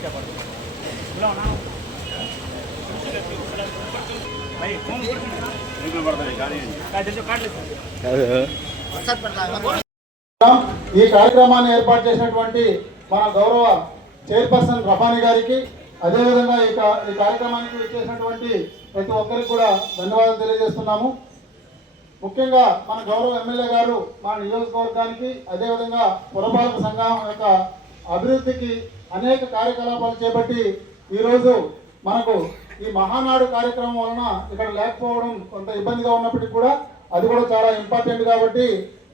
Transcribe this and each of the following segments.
ఈ కార్యక్రమాన్ని ఏర్పాటు చేసినటువంటి మన గౌరవ చైర్పర్సన్ రఫానీ గారికి, అదేవిధంగా ఈ కార్యక్రమానికి వచ్చేసినటువంటి ప్రతి ఒక్కరికి కూడా ధన్యవాదాలు తెలియజేస్తున్నాము. ముఖ్యంగా మన గౌరవ ఎమ్మెల్యే గారు మన నియోజకవర్గానికి, అదేవిధంగా పురపాలక సంఘం యొక్క అభివృద్ధికి అనేక కార్యకలాపాలు చేపట్టి ఈరోజు మనకు ఈ మహానాడు కార్యక్రమం వలన ఇక్కడ లేకపోవడం కొంత ఇబ్బందిగా ఉన్నప్పటికీ కూడా అది కూడా చాలా ఇంపార్టెంట్ కాబట్టి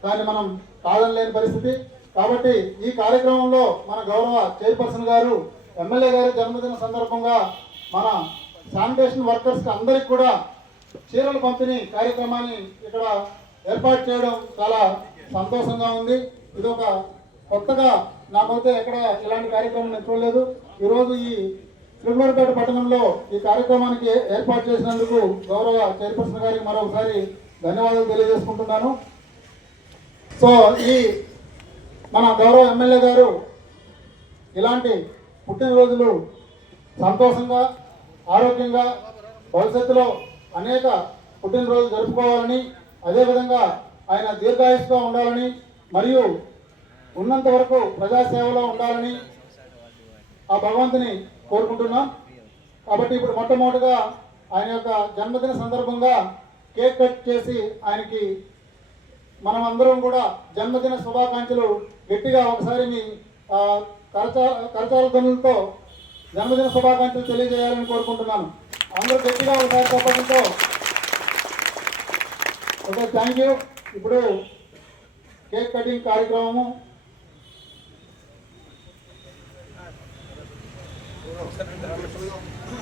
దాన్ని మనం కాదనలేని పరిస్థితి. కాబట్టి ఈ కార్యక్రమంలో మన గౌరవ చైర్పర్సన్ గారు ఎమ్మెల్యే గారి జన్మదిన సందర్భంగా మన శానిటేషన్ వర్కర్స్కి అందరికి కూడా చీరల పంపిణీ కార్యక్రమాన్ని ఇక్కడ ఏర్పాటు చేయడం చాలా సంతోషంగా ఉంది. ఇది ఒక కొత్తగా నాకైతే ఎక్కడ ఇలాంటి కార్యక్రమం నేను చూడలేదు. ఈరోజు ఈ శ్రీలూరుపేట పట్టణంలో ఈ కార్యక్రమానికి ఏర్పాటు చేసినందుకు గౌరవ చైర్పర్సన్ గారికి మరొకసారి ధన్యవాదాలు తెలియజేసుకుంటున్నాను. సో ఈ మన గౌరవ ఎమ్మెల్యే గారు ఇలాంటి పుట్టినరోజులు సంతోషంగా, ఆరోగ్యంగా భవిష్యత్తులో అనేక పుట్టినరోజులు జరుపుకోవాలని, అదేవిధంగా ఆయన దీర్ఘాయుష్గా ఉండాలని, మరియు ఉన్నంత వరకు ప్రజాసేవలో ఉండాలని ఆ భగవంతుని కోరుకుంటున్నాం. కాబట్టి ఇప్పుడు మొట్టమొదటిగా ఆయన యొక్క జన్మదిన సందర్భంగా కేక్ కట్ చేసి ఆయనకి మనం అందరం కూడా జన్మదిన శుభాకాంక్షలు గట్టిగా ఒకసారి మీ కరచాల ధ్వనులతో జన్మదిన శుభాకాంక్షలు తెలియజేయాలని కోరుకుంటున్నాను. అందరూ గట్టిగా ఒకసారి తప్పకుండా. Okay, thank you. ఇప్పుడు కేక్ కటింగ్ కార్యక్రమము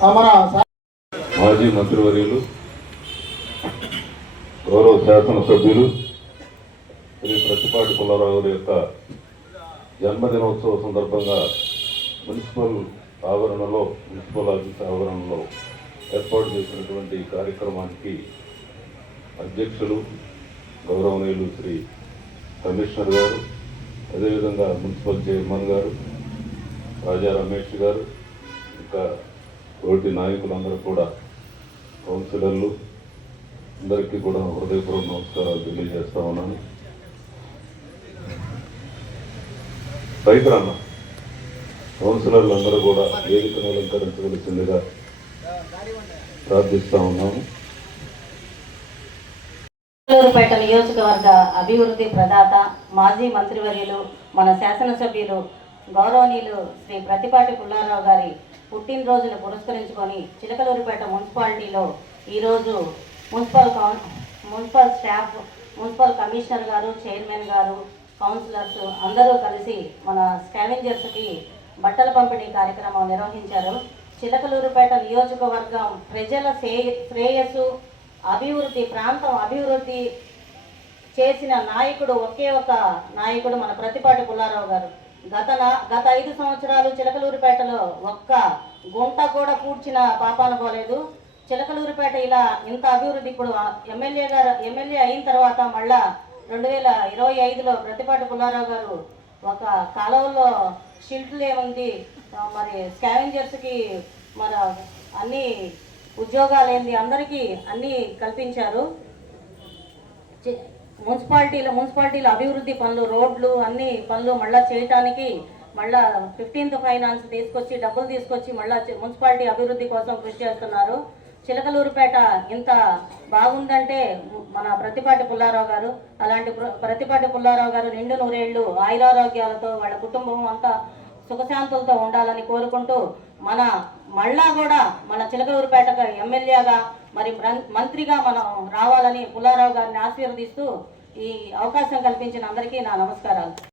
మన మాజీ మంత్రివర్యులు, గౌరవ శాసనసభ్యులు శ్రీ ప్రతిపాటి పుల్లారావు గారి యొక్క జన్మదినోత్సవ సందర్భంగా మున్సిపల్ ఆఫీస్ ఆవరణలో ఏర్పాటు చేసినటువంటి కార్యక్రమానికి అధ్యక్షులు గౌరవనీయులు శ్రీ కమిషనర్ గారు, అదేవిధంగా మున్సిపల్ చైర్మన్ గారు రాజా రమేష్ గారు, ఇంకా తోటి నాయకులందరూ కూడా, కౌన్సిలర్లు అందరికీ కూడా హృదయపూర్వక నమస్కారాలు తెలియజేస్తా ఉన్నాను. రైతులన్న కౌన్సిలర్లు అందరూ కూడా వేదికను అలంకరించవలసిందిగా ప్రార్థిస్తా ఉన్నాము. శ్రీలూరుపేట నియోజకవర్గ అభివృద్ధి ప్రదాత, మాజీ మంత్రివర్యులు, మన శాసనసభ్యులు గౌరవనీయులు శ్రీ ప్రతిపాటి పుల్లారావు గారి పుట్టినరోజును పురస్కరించుకొని చిలకలూరుపేట మున్సిపాలిటీలో ఈరోజు మున్సిపల్ స్టాఫ్, మున్సిపల్ కమిషనర్ గారు, చైర్మన్ గారు, కౌన్సిలర్స్ అందరూ కలిసి మన స్కావెంజర్స్కి బట్టల పంపిణీ కార్యక్రమం నిర్వహించారు. చిలకలూరుపేట నియోజకవర్గం ప్రజల శ్రేయస్సు, అభివృద్ధి, ప్రాంతం అభివృద్ధి చేసిన నాయకుడు ఒకే ఒక నాయకుడు మన ప్రతిపాటి పుల్లారావు గారు. గత 5 సంవత్సరాలు చిలకలూరుపేటలో ఒక్క గుంట కూడా పూడ్చిన పాపాన పోలేదు. చిలకలూరుపేట ఇలా ఇంత అభివృద్ధి ఇప్పుడు ఎమ్మెల్యే అయిన తర్వాత మళ్ళా 2025లో ప్రతిపాటి పుల్లారావు గారు ఒక కాలువలో షిల్ట్లు ఏముంది, మరి స్కావెంజర్స్కి మన అన్ని ఉద్యోగాలు ఏంది, అందరికీ అన్నీ కల్పించారు. మున్సిపాలిటీల అభివృద్ధి పనులు, రోడ్లు, అన్ని పనులు మళ్ళీ చేయటానికి మళ్ళా 15th ఫైనాన్స్ తీసుకొచ్చి డబ్బులు తీసుకొచ్చి మళ్ళీ మున్సిపాలిటీ అభివృద్ధి కోసం కృషి చేస్తున్నారు. చిలకలూరుపేట ఇంత బాగుందంటే మన ప్రతిపాటి పుల్లారావు గారు. అలాంటి ప్రతిపాటి పుల్లారావు గారు నిండు నూరేళ్లు ఆయురారోగ్యాలతో వాళ్ళ కుటుంబం అంతా సుఖశాంతులతో ఉండాలని కోరుకుంటూ మళ్ళా కూడా మన చిలకలూరుపేటకు ఎమ్మెల్యేగా మరి మంత్రిగా మనం రావాలని పుల్లారావు గారిని ఆశీర్వదిస్తూ ఈ అవకాశం కల్పించిన అందరికీ నా నమస్కారాలు.